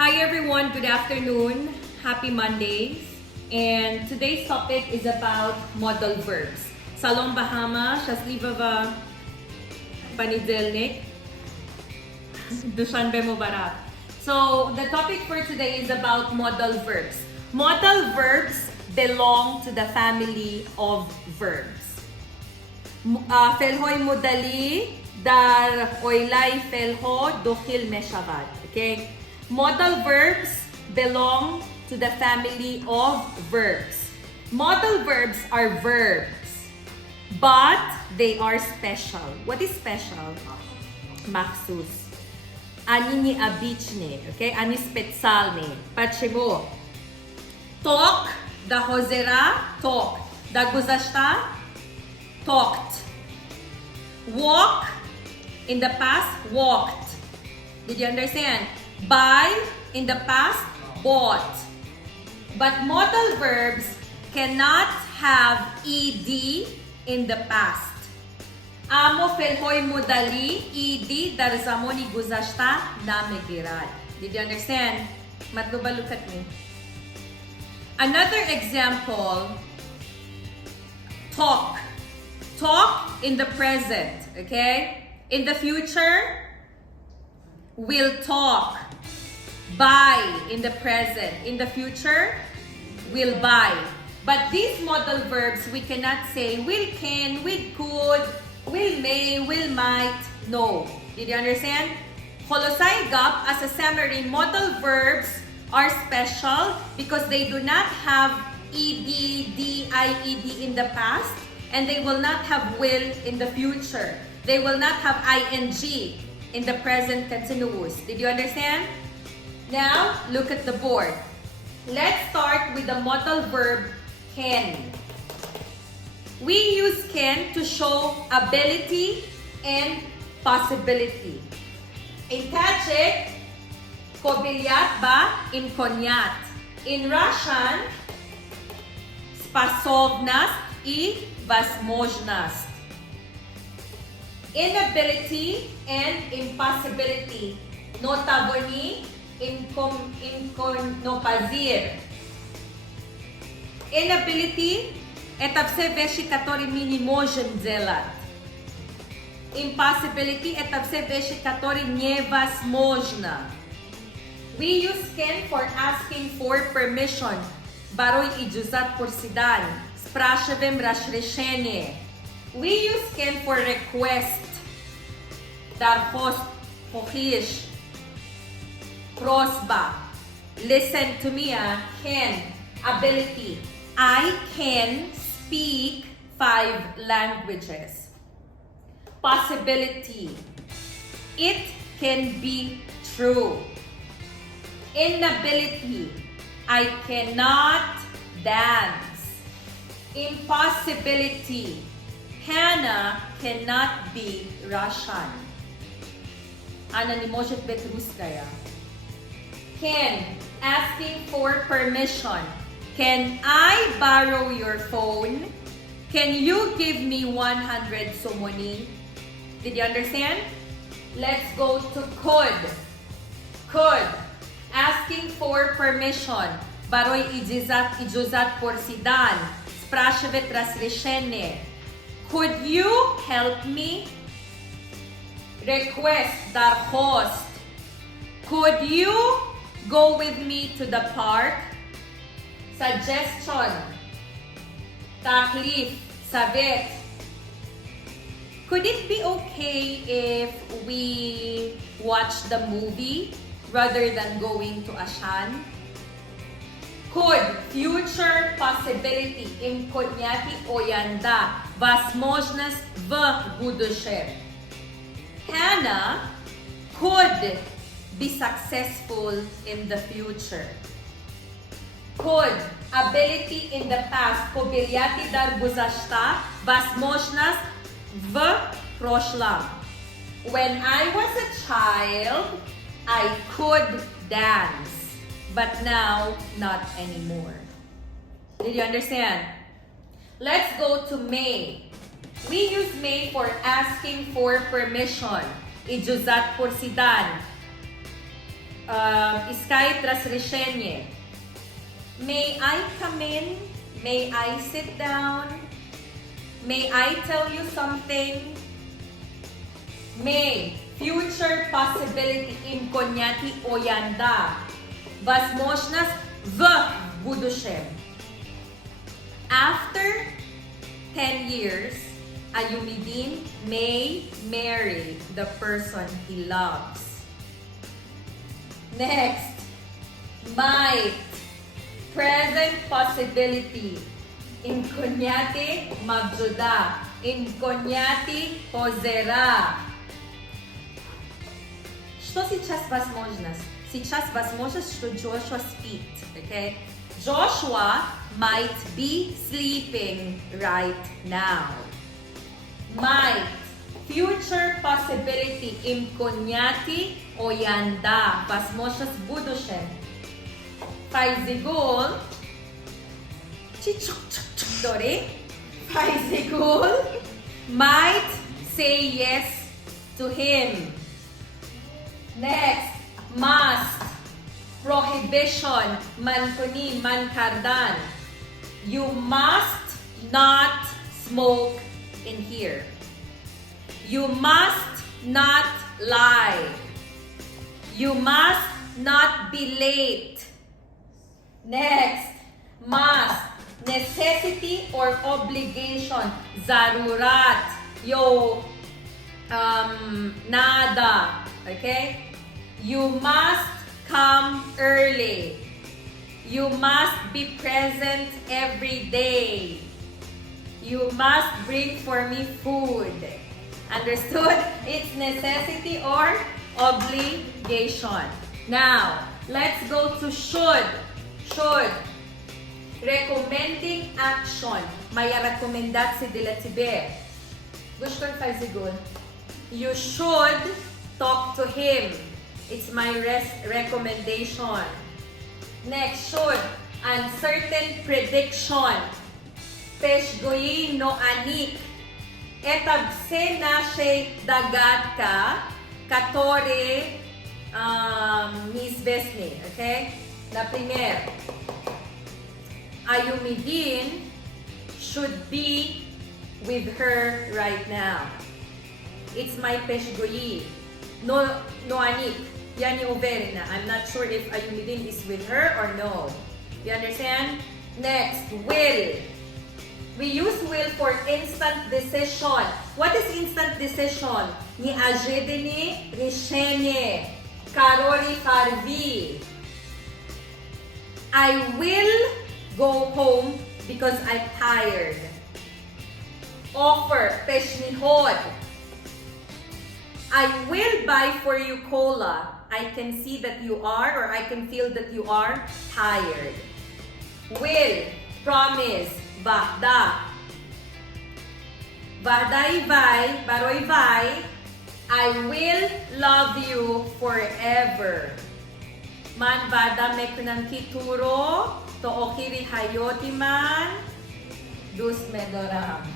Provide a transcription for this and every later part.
Hi everyone, good afternoon. Happy Mondays. And today's topic is about modal verbs. Salom Bahama, Shaslivava Panidelnik, Dushanbe Mubarak. So the topic for today is about modal verbs. Modal verbs belong to the family of verbs. Feълҳои модалӣ дар оилаи феълҳо дохил мешавад. Okay? Modal verbs belong to the family of verbs. Modal verbs are verbs, but they are special. What is special? Махсус. Они необычные, okay? Они специальные. Почему? Talk, да хозера, talk. Да гузашта, talked. Walk, in the past, walked. Did you understand? Buy, in the past, bought. But modal verbs cannot have ed in the past. Amo feълҳои модалӣ ed дар замони гузашта намегирад. Did you understand? Matluba, look at me. Another example, talk. Talk in the present, okay? In the future, will talk. Buy in the present. In the future, will buy. But these modal verbs, we cannot say will can, will could, will may, will might. No. Did you understand? Holosai gap, as a summary, modal verbs are special because they do not have ed, died in the past, and they will not have will in the future. They will not have ing in the present continuous. Did you understand? Now, look at the board. Let's start with the modal verb can. We use can to show ability and possibility. In Tajik, kobilyat ba imkonyat. In Russian, spasovnost и возможность. Inability and impossibility. No того ни, no пазир. Inability – это все вещи, которые мы не можем делать. Impossibility – это все вещи, которые невозможно. We use can for asking for permission. Барой иджузат порсидан. Спрашиваем разрешение. We use can for request. Дархост, похиш, просьба. Listen to me, can. Ability. I can speak 5 languages. Possibility. It can be true. Inability. I cannot dance. Impossibility. Hannah cannot be Russian. Она не может быть русская. Can, asking for permission. Can I borrow your phone? Can you give me 100 somoni? Did you understand? Let's go to could. Could, asking for permission. Барой иджузат порсидан. Спрашивает разрешение. Could you help me? Request, darhost. Could you go with me to the park? Suggestion. Taklif, savet. Could it be okay if we watch the movie rather than going to Ashan? Could, future possibility, имконяти оянда, возможность в будущем. Hannah could be successful in the future. Could, ability in the past, кобильяти дар гузашта, возможность в прошлом. When I was a child, I could dance, but now not anymore. Did you understand? Let's go to may. We use may for asking for permission. Ijuzat porsidan. искать разрешение. May I come in? May I sit down? May I tell you something? May. Future possibility. Им понятий оянда. Возможность в будущем. After 10 years, Ayumidin may marry the person he loves. Next, might. Present possibility. Инконяти мавджуда. Инконяти позера. Что сейчас возможность? Сейчас возможность, что Joshua спит. Okay? Joshua might be sleeping right now. Might. Future possibility. Инконяти оянда. Возможность в будущем. Faizigul. Sorry. Faizigul might say yes to him. Next, must. Prohibition. Mankuni, mankardan. You must not smoke in here. You must not lie. You must not be late. Next, must. Necessity or obligation. Zarurat. Yo, nada. Okay? You must come early. You must be present every day. You must bring for me food. Understood? It's necessity or obligation. Now, let's go to should. Should. Recommending action. Maya recomendat si dilatibe. Gusto ko faizigul. You should talk to him. It's my recommendation. Next, should. Uncertain prediction. Peshgoyi no anik. Etabse na siya dagat ka. Katore misbesni. Okay? Na primer. Ayumidin should be with her right now. It's my peshgoyi. No anik. Yani uverina. I'm not sure if Ayumidin is with her or no. You understand? Next, will. We use will for instant decision. What is instant decision? Ni ajedini rishene. Karori farvi. I will go home because I'm tired. Offer, peshnihod. I will buy for you cola. I can see that you are, or I can feel that you are tired. Will, promise, vahda. Vahday vai, baroy vai. I will love you forever. Man vada me kunang kituro. To okiri hayoti man, dus medoram.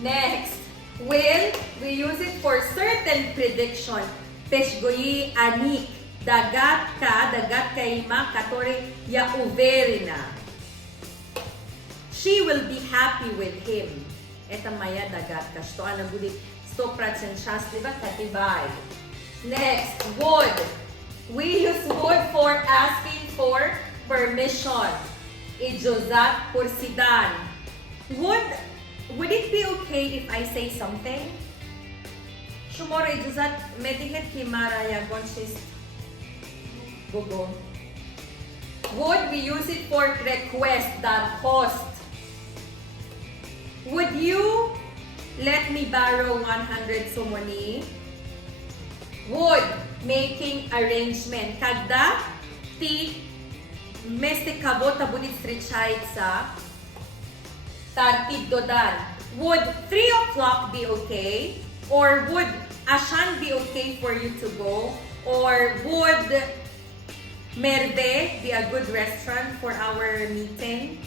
Next, will, we use it for certain prediction. Peshgoyi anik, dagat kaima, katore ya uverina. She will be happy with him. Eta maya dagat ka, sto anabudi 100% szczęśliwa, katibay. Next, would. We use would for asking for permission. Ijozat kursidan. Would it be okay if I say something? Shumoro ijozat medihet kimara yagonsis gogo. Would we use it for request, that host? Would you let me borrow 100 sumoni? Would, making arrangement. Kagda ti meste kabota budit strichaytsa tartib dodan. Would 3 o'clock be okay? Or would Ashan be okay for you to go? Or would Merde be a good restaurant for our meeting?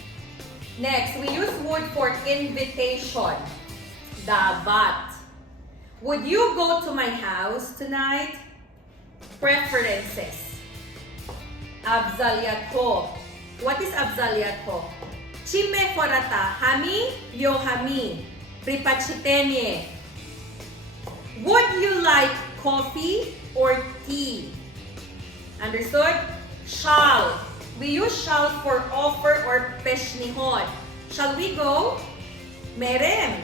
Next, we use would for invitation. Davat. Would you go to my house tonight? Preferences. Abzaliatho. What is abzaliatho? Chime forata. Hami, yohami. Pripachitenye. Would you like coffee or tea? Understood? Shall. We use shall for offer or peshnihon. Shall we go? Merem.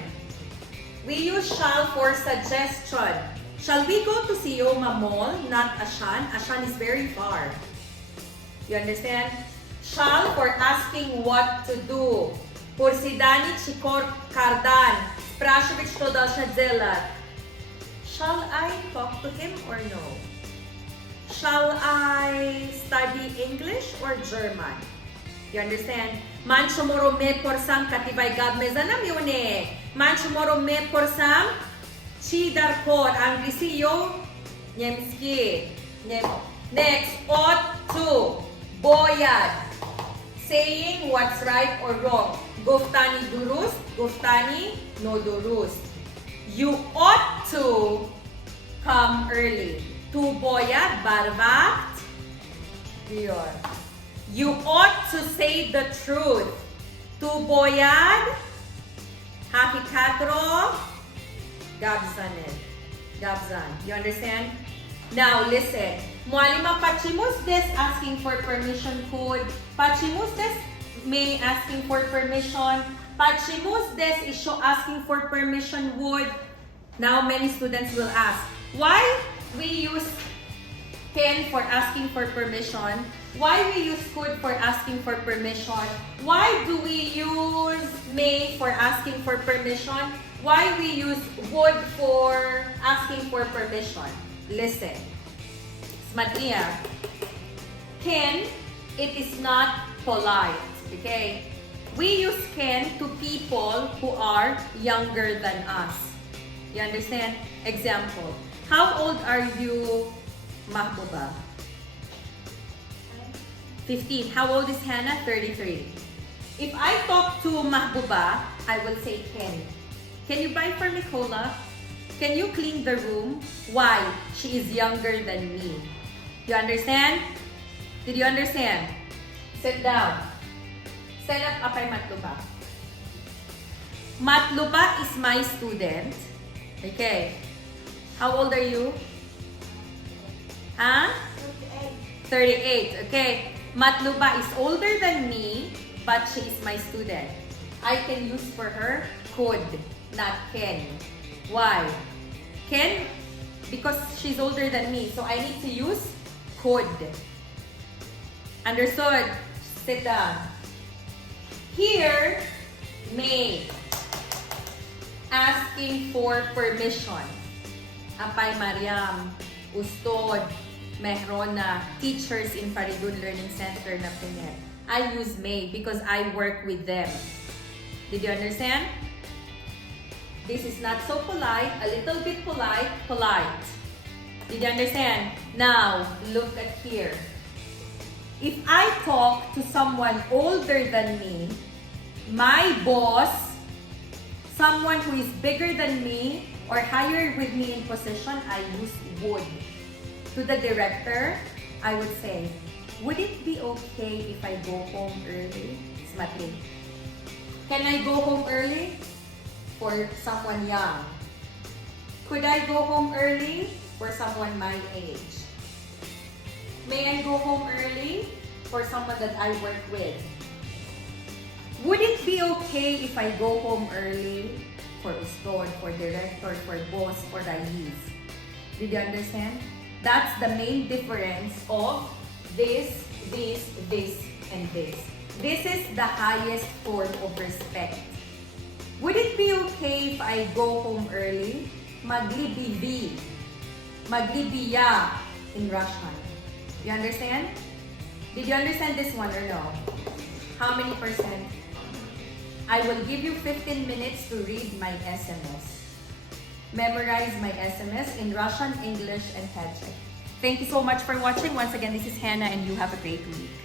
We use shall for suggestion. Shall we go to Sioma Mall? Not Ashan. Ashan is very far. You understand? Shall for asking what to do. Porsidani chikor kardan. Sprashevich to dalshadzelat. Shall I talk to him or no? Shall I study English or German? You understand? Manchumoro me porsam katibay gabmezanam yune. Manchumoro me porsam chidar kor anglisiyo Niemski. Next, ought to. Boyad. Saying what's right or wrong. Guftani durust, guftani no durust. You ought to come early. Tu boyad barvakt. You ought to say the truth. Tu boyad hakikatro gabzanen. Gabzan. You understand? Now listen. Mualima pachimus des asking for permission code. Pachimus des may asking for permission. Pachimus des isyo asking for permission would. Now many students will ask, why we use can for asking for permission? Why we use could for asking for permission? Why do we use may for asking for permission? Why we use would for asking for permission? Listen. Smatria. Can, it is not polite. Okay? We use can to people who are younger than us. You understand? Example. How old are you, Mahbuba? 15. How old is Hannah? 33. If I talk to Mahbuba, I will say Ken. Can you buy for me cola? Can you clean the room? Why? She is younger than me. You understand? Did you understand? Sit down. Stand up kay Matluba. Matluba is my student. Okay. How old are you? Huh? 38. Okay. Matluba is older than me, but she is my student. I can use for her could, not can. Why? Can, because she's older than me, so I need to use could. Understood? Sit down. Here, may. Asking for permission. Apay Mariam, Ustod, Mehrona, teachers in Faridun Learning Center na Pinet. I use may because I work with them. Did you understand? This is not so polite, a little bit polite, polite. Did you understand? Now, look at here. If I talk to someone older than me, my boss, someone who is bigger than me or higher with me in position, I use would. To the director, I would say, would it be okay if I go home early? Smatli. Can I go home early? For someone young. Could I go home early? For someone my age. May I go home early? For someone that I work with. Would it be okay if I go home early? For ustod, for director, for boss, for Rais. Did you understand? That's the main difference of this, and this. This is the highest form of respect. Would it be okay if I go home early? Maglibivi. Maglibiya in Russian. You understand? Did you understand this one or no? How many percent? I will give you 15 minutes to read my SMS. Memorize my SMS in Russian, English, and Kazakh. Thank you so much for watching. Once again, this is Hannah and you have a great week.